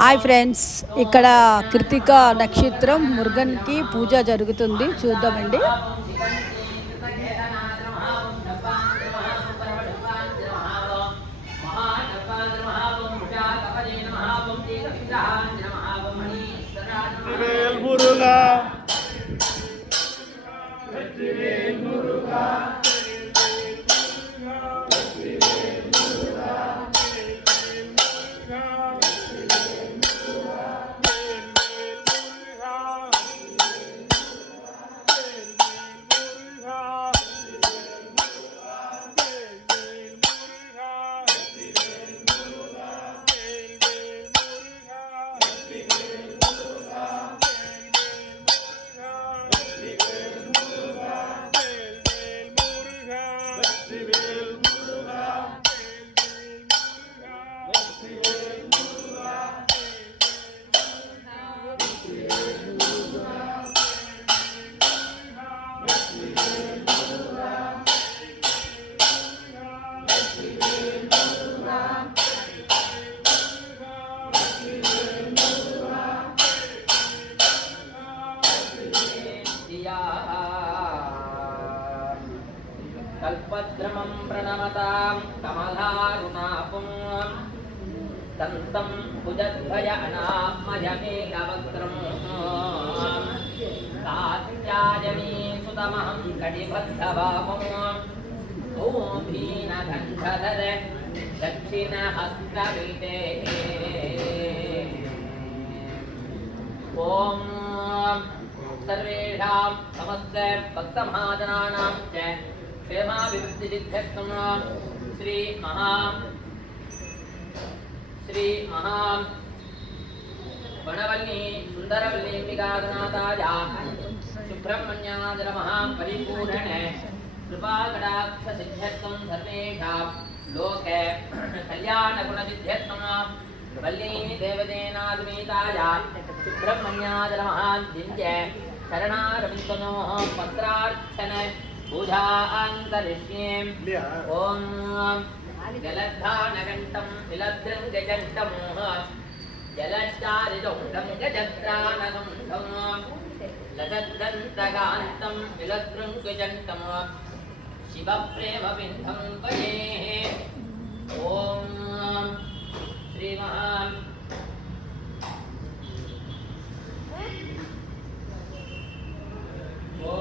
Hi friends, ఇక్కడ కృతిక నక్షత్రం మురుగన్కి పూజ జరుగుతుంది, చూద్దామండి. कल्पद्रमं प्रणमतां कमलारुणापुं तन्तं भुजद्भय अनामयमेकवक्त्रं कात्यायनी सुतमहं कटिबद्धवामं ॐ भीनगन्धधर दक्षिणहस्तविते ॐ सर्वेषां समस्त भक्तमहाजनानां च क्षेमाभिवृद्धिसिद्ध्यर्थं श्री महा वनवल्ली सुंदरवल्लीम्बिकानाथाय सुब्रह्मण्याय नमः परिपूर्ण कृपाकटाक्षसिद्ध्यर्थं सर्वेषां लोके कल्याणगुणसिद्ध्यर्थं वल्ली देवदेनाद्मीताय सुब्रह्मण्याय नमः दिव्य शरणारविन्दनोः पत्रार्चन पूजान्तरिष्ये ॐ जलद्धानकण्ठं विलद्रङ्गजण्ठं जलच्चारिदौढं गजत्रानसुण्ठं लसद्दन्तकान्तं विलद्रङ्गजण्ठं शिवप्रेमबिन्धं भजेः ॐ श्रीमहा ॐ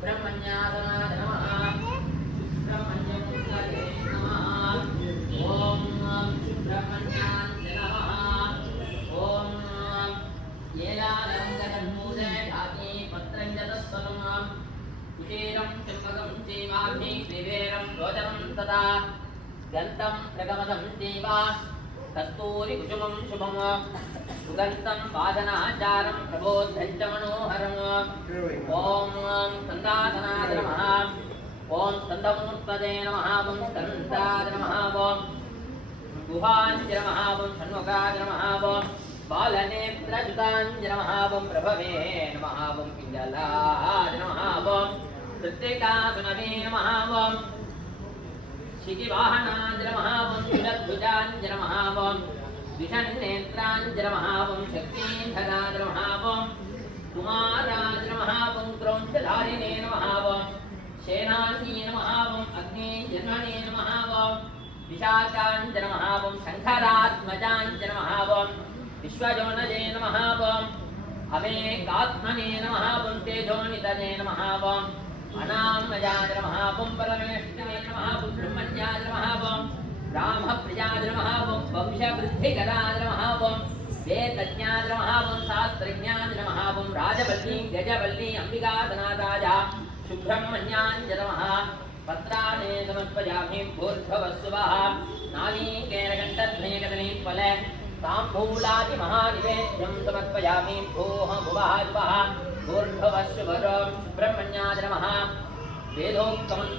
ब्रह्मण्याय नमः ब्रह्मण्यं नमः ॐ ब्रह्मण्याय नमः ॐ येलानन्दकर्मूले धाति पत्रञ्जतस्वनं कुटीरं चम्पकं चैवाग्नि त्रिवेरं रोचनं तदा गन्तं प्रगमदं चैव कस्तूरिकुसुमं शुभं सुगन्धं वादनाचारं प्रबोद्धं च मनोहरम् ॐ स्कन्दासनाय नमः ॐ स्कन्दमूर्तये नमः ॐ स्कन्दाय नमः ॐ गुहाञ्च नमः ॐ षण्मुखाय नमः ॐ बालनेत्रयुताञ्च नमः ॐ प्रभवे नमः ॐ पिङ्गलाय नमः ॐ कृत्तिकासुनवे नमः ॐ शिखिवाहनाय नमः ॐ शिरद्भुजाय नमः ॐ विषन्नेत्राञ्च नमः ॐ शक्तिधराय नमः ॐ कुमाराय नमः ॐ क्रौञ्चधारिणे नमः ॐ सेनान्ये नमः ॐ अग्निजन्मने नमः ॐ विशाखाञ्च नमः ॐ शङ्खरात्मजाञ्च नमः ॐ विश्वजोनजे नमः ॐ अमेकात्मने नमः ॐ तेजोनितये नमः ॐ अनामजाय नमः ॐ परमेष्ठवे नमः ॐ ब्रह्मण्याय नमः ॐ रामप्रियाय नमः ॐ वंशवृद्धिकराय नमः ॐ वेदज्ञाय नमः ॐ शास्त्रज्ञाय नमः ॐ राजवल्ली गजवल्ली अम्बिकासनाथाय सुब्रह्मण्याय नमः पत्राणि समर्पयामि भूर्भुवस्सुवः नालीकेरकण्ठध्वनिकदलीफल ताम्बूलादिमहानिवेद्यं समर्पयामि भूः भुवः भुवः भूर्भुवस्सुवरं सुब्रह्मण्याय नमः वेदोक्तमं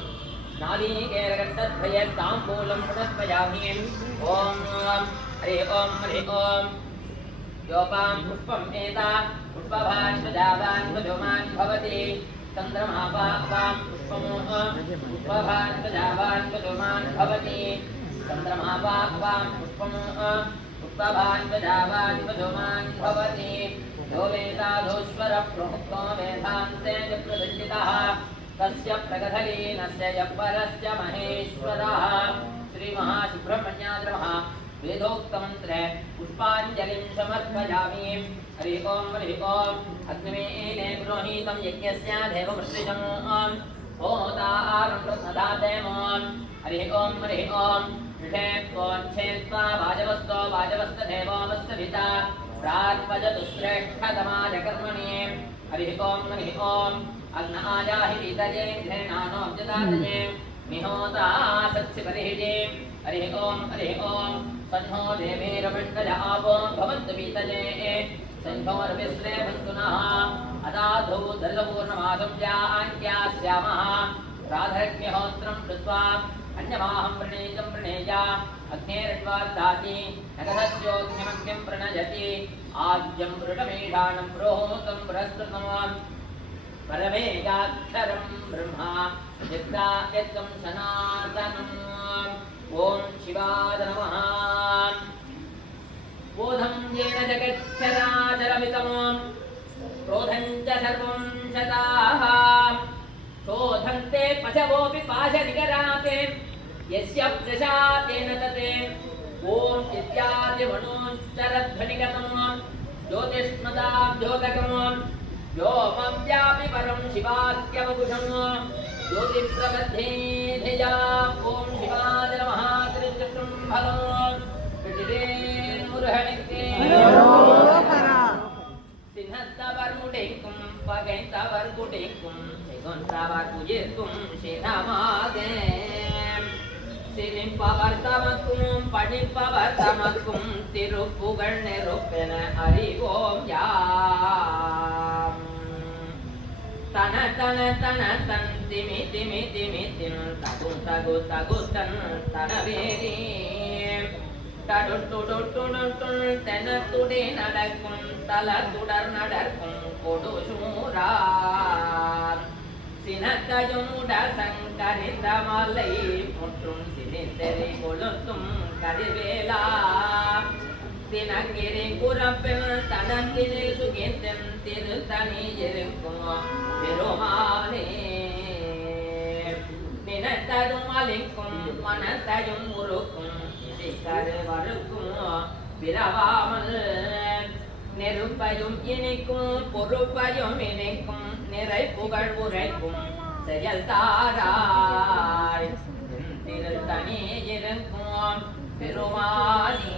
नालीकेरकण्ठद्वये ताम्बूलं समर्पयामि ॐ हरि ॐ हरि ॐ योपां पुष्पम् एता पुष्पभान् प्रजावान् भजोमान् भवति चन्द्रमापां पुष्पमोह पुष्पभान् प्रजावान् भजोमान् भवति चन्द्रमापां पुष्पमोह उत्पभान् प्रजावान् पशुमान् भवति यो वेदाधोश्वर प्रोक्तो वेदान्ते च प्रतिष्ठितः तस्य प्रगतलीनस्य यः परश्च महेश्वरः श्रीमहासुब्रह्मण्याय नमः वेदोक्तं मन्त्रे पुष्पाञ्जलिं समर्पयामि हरिः ओम् अग्निमेने गृहीतं यज्ञस्य देवमृत्युजम् होतारं प्रददातेमोन् हरिः ओम् ऋषेत्वोच्छेत्वा वाजवस्तो वाजवस्तदेवोमस्य पिता प्रार्पजतु श्रेष्ठतमाय कर्मणि हरिः ओम् अग्नायाहि विदये घृणानोऽब्जदातये मिहोता सत्सि परिहिजे हरिः ओम् सन्नो देवीरमण्डल आवो भवन्तु वीतये सन्धोर्विश्रे भन्तु नः अदाधौ दर्शपूर्णमासव्याङ्क्यास्यामः राधरग्निहोत्रं कृत्वा अन्यमाहं प्रणीतं प्रणेया अग्नेरण्वाददाति नगधस्योऽग्निमग्निं प्रणयति आद्यं वृषमेषाणं प्रोहूतं पुरस्कृतम् परमेगाक्षरं ब्रह्मा यत्तं सनातनम् ॐ शिवाय नमः बोधं येन जगच्चराचरमितं क्रोधं च सर्वं शताः शोधन्ते पशवोऽपि पाशनिकराते यस्य प्रशातेन तते ॐ इत्यादिमनोच्चरध्वनिगतं ज्योतिष्मदाब्धोदकं व्योमव्यापि परं शिवात्यवकुशं ज्योतिप्रबद्धे धिया ॐ शिवाय नमः त्रिचक्रं फलम् मुरहणिके सिंहस्तवर्मुडेकुं पगैन्तवर्कुडेकुं सिगुन्तवर्कुजिर्कुं शेनमागे सिरिम्पवर्तमकुं पडिम्पवर्तमकुं तिरुपुगण्णिरुप्पेन हरिओं याम् तन तन तन तन तिमि तिमि तिमि तिम तगु तगु तगु तन तन वेरी तडु टुडु टुडु टुन तन तुडे नडकुं तल तुडर नडकुं कोडु शूरा सिनतयुमुड संकरित मलै मुट्टुं सिनितरि कोलुत्तुं करिवेला தினங்கிரி குரப்பில் தனத்தினில் சுகித்தன் திருத்தனி இருக்கும் பெருமானே நினைத்ததும் அளிக்கும் மனத்தையும் முறுக்கும் கருவருக்கும் பிறவாமல் நெருப்பையும் இனிக்கும் பொறுப்பையும் இணைக்கும் நிறை புகழ் உரைக்கும் செயல் தாராய் திருத்தனி இருக்கும் பெருமானே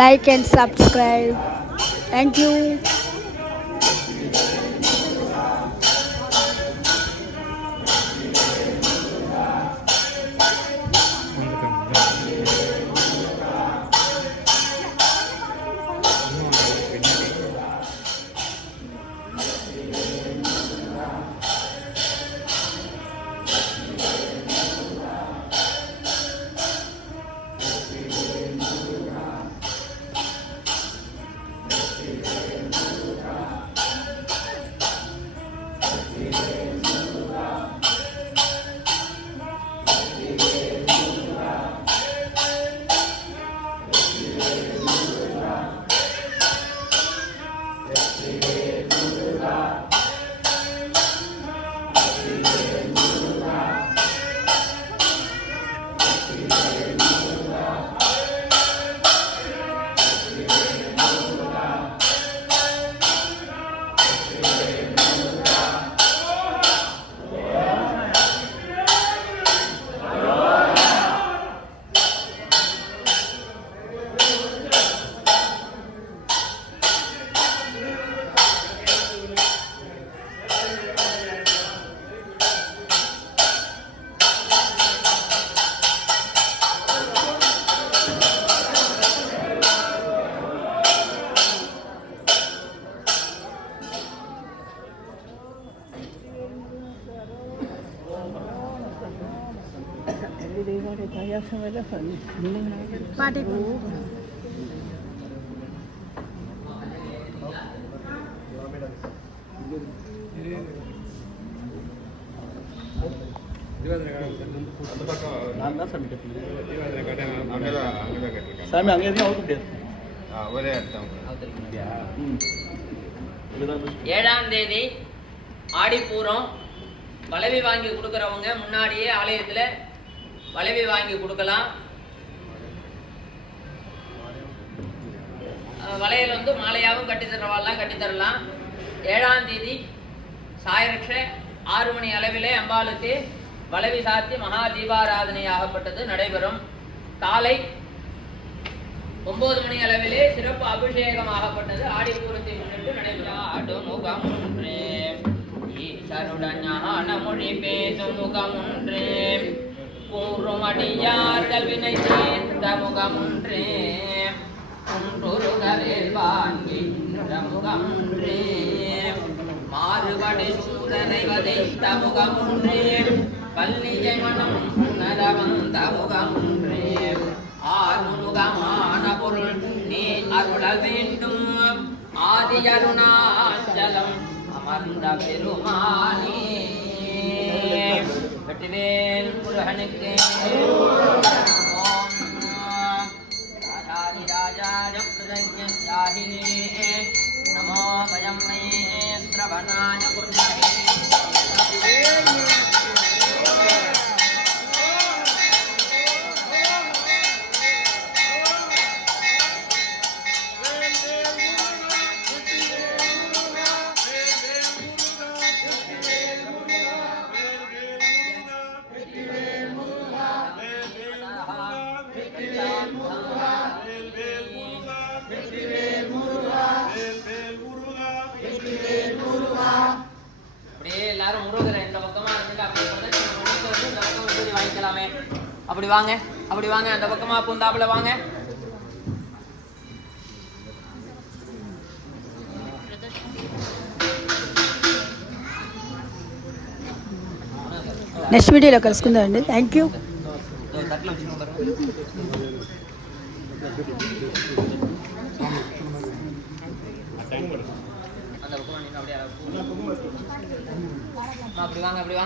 Like and subscribe. Thank you. சாமி அங்கே இருந்து அவுட் முடியாது. ஒரே அர்த்தம். 7ஆம் தேதி ஆடிப்பூரம் வளைவி வாங்கி கொடுக்குறவங்க முன்னாடியே ஆலயத்தில் வளைவி வாங்கி கொடுக்கலாம். வளையல் வந்து மாலையாகவும் கட்டித்தரவாலாம் கட்டித்தரலாம். 7ஆம் தேதி சாயரட்ச 6 மணி அளவிலே அம்பாளுக்கு வளைவி சாத்தி மகா தீபாராதனை ஆகப்பட்டது நடைபெறும். காலை 9 மணி அளவிலே சிறப்பு அபிஷேகம் ஆகப்பட்டது ஆடிப்பூரத்தை முன்னிட்டு நடைபெறும். முகமுன்றே ஈசருடன் ஞான மொழி பேசும் முகமுன்றே கூறுமடியார்கள் வினை சேர்ந்த முகமுன்றே குன்றுருகரில் வாங்கின்ற முகமுன்றே மாறுபடி சூரனை வதைத்த முகமுன்றே பல்லியை மனம் உணர வந்த முகமுன்றே ஆறுமுகமான பொருள் நீ அருள வேண்டும் ஆதி அருணாச்சலம் அமர்ந்த பெருமானே. வெற்றிவேல் முருகனுக்கு. ராஜாதிராஜாய பிரதஜ்ஞாயினே நமோ வயம்மே ஸ்ரவணாய குர்மஹே. எல்லாரும் முருகரை இந்த பக்கமா இருந்துட்டு அப்படி வந்து இந்த பக்கம் வந்து வாங்கிக்கலாமே. அப்படி வாங்க, அப்படி வாங்க, அந்த பக்கமா பூந்தாப்புல வாங்க. నెక్స్ట్ వీడియోలో కలుసుకుందామండి. Thank you. அப்படி வாங்க, அப்படி வாங்க.